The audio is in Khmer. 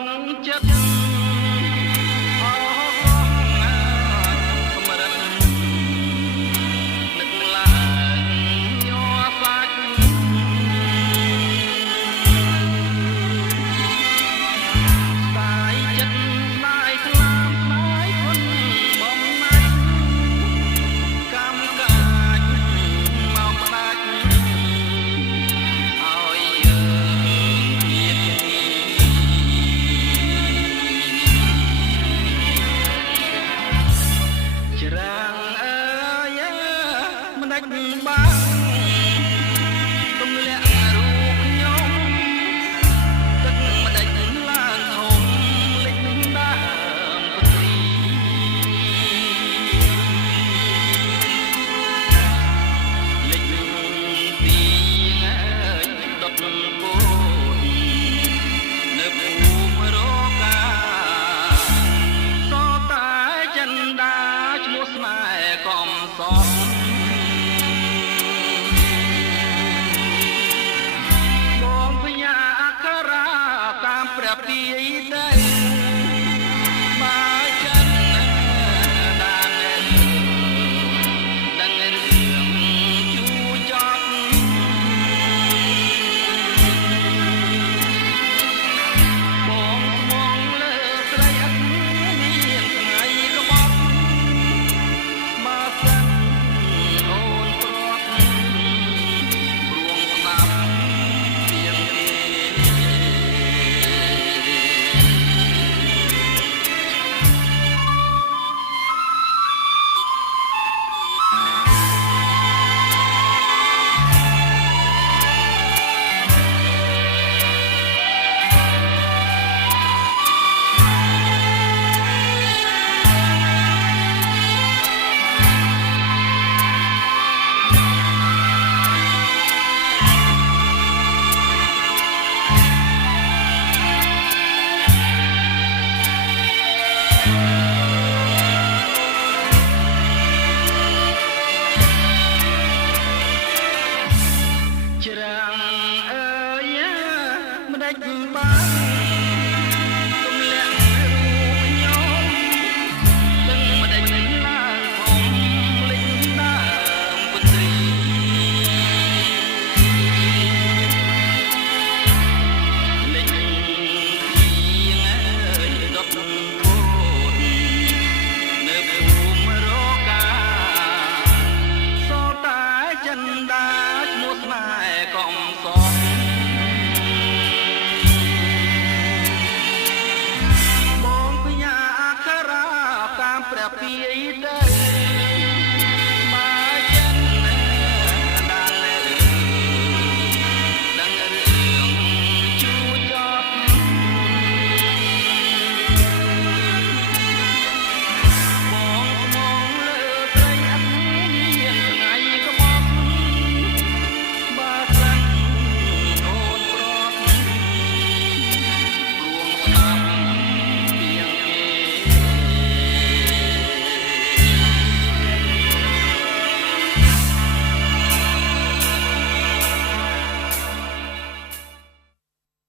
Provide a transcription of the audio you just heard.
ក្នុងចិត្តអស់សម្រិតនឹកឡើងញ័រសាច់តាយចិត្តតាយស្លាប់តាយគុណបំណាច់កម្មកាចមកផ្ដាច់ឲ្យយើងច្រាំងអើយមិនដាច់បានទម្លាក់រូបខ្ញុំទឹកមិនដាច់ឡើងធំលេចដើមពុទ្រីលេចទីងើយដុតគោនៅភូមិរកាសតែចិនដាឈ្មោះស្នេហ៍កំសត់បងភញាអក្ខរាតាមព្រះពាយដីបើចិនដានដឹងរឿងជូរចត់បងស្មងលើស្រីអត់មានថ្ងៃក្បត់បើសិនអូនព្រាត់ព្រួងស្ដាប់ទៀងទេច្រាំងអើយមិនដាច់បានទម្លាក់រូបខ្ញុំដឹងមិនដាច់ឡើងធំលេចដើមពុទ្រីលេចទីងើយដុតគោនៅភូមិរកាសតែចិនដាឈ្មោះស្នេហ៍កំសត់បងភញាអក្ខរាតាមព្រះពាយដី